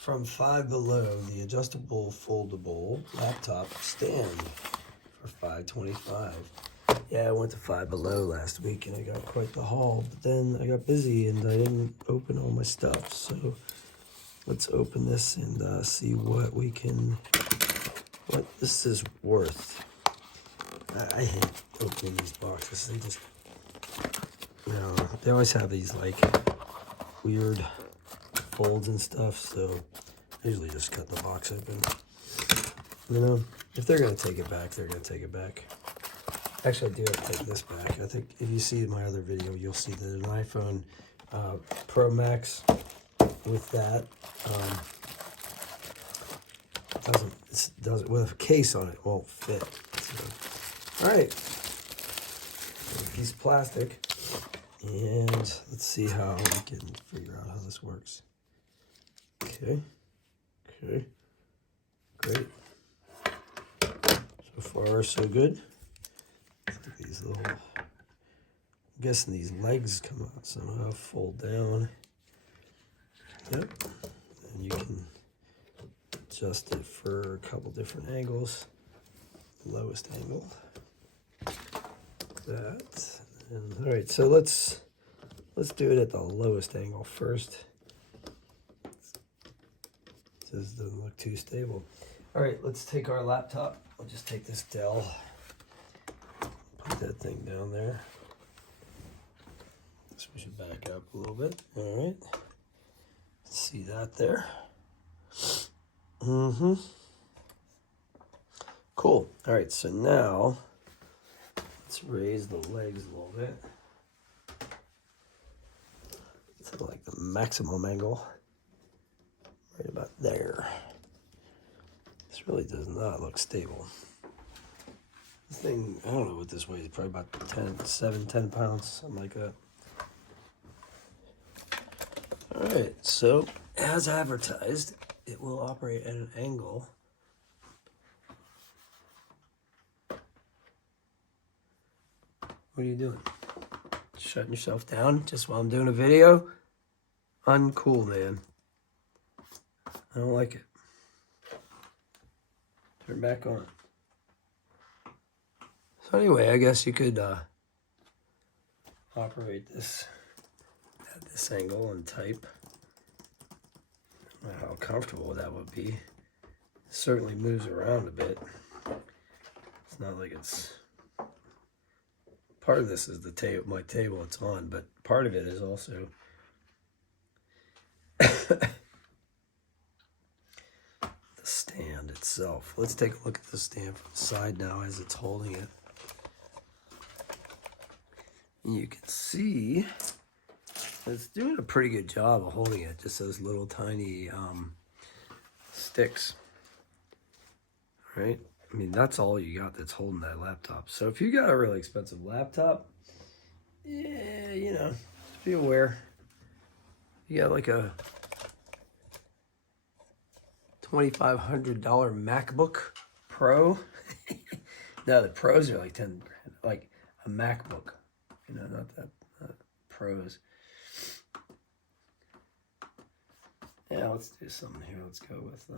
from Five Below, the adjustable foldable laptop stand for $5.25. Yeah, I went to Five Below last week and I got quite the haul, but then I got busy and I didn't open all my stuff. So let's open this and see what this is worth. I hate opening these boxes. They just, they always have these like weird folds and stuff, so I usually just cut the box open. If they're gonna take it back, they're gonna take it back. Actually, I do have to take this back. I think if you see my other video, you'll see that an iPhone Pro Max with that doesn't with a case on it won't fit. So, all right, a piece of plastic, and let's see how we can figure out how this works. Okay, great. So far, so good. Look at these little, I'm guessing these legs come out somehow, fold down. Yep, and you can adjust it for a couple different angles. Lowest angle, that, and all right, so let's do it at the lowest angle first. This doesn't look too stable. All right, let's take our laptop. I'll just take this Dell, put that thing down there. Switch it back up a little bit. All right, see that there? Cool. All right, so now let's raise the legs a little bit to like the maximum angle, right about there. This really does not look stable. This thing, I don't know what this weighs, probably about 10 pounds, something like that. All right, so as advertised, it will operate at an angle What are you doing? Shutting yourself down just while I'm doing a video? Uncool, man. I don't like it. Turn back on. So anyway, I guess you could operate this at this angle and type. I don't know how comfortable that would be. It certainly moves around a bit. It's not like it's... Part of this is the table, my table it's on, but part of it is also the stand itself. Let's take a look at the stand from the side now as it's holding it. And you can see it's doing a pretty good job of holding it, just those little tiny sticks, right? I mean, that's all you got that's holding that laptop. So if you got a really expensive laptop, yeah, you know, just be aware. You got like a $2,500 MacBook Pro. No, the Pros are like 10 grand. Like a MacBook, you know, not Pros. Yeah, let's do something here. Let's go with,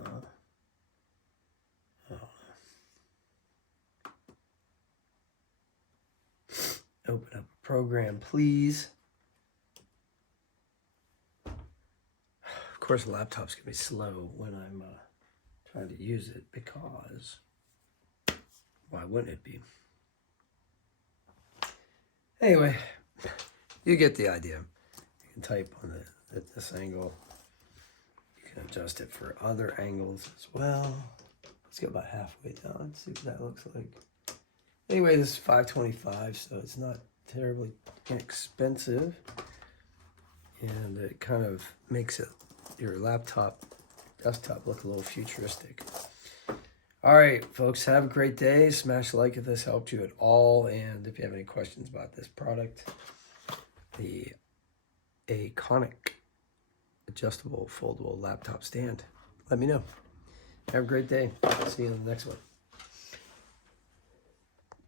open up a program, please. Of course, the laptop's gonna be slow when I'm trying to use it because why wouldn't it be? Anyway, you get the idea. You can type on it at this angle. You can adjust it for other angles as well. Let's go about halfway down, see what that looks like. Anyway, this is $5.25, so it's not terribly inexpensive. And it kind of makes your laptop, desktop look a little futuristic. All right, folks, have a great day. Smash like if this helped you at all. And if you have any questions about this product, the Ergonomic adjustable foldable laptop stand, let me know. Have a great day. See you in the next one.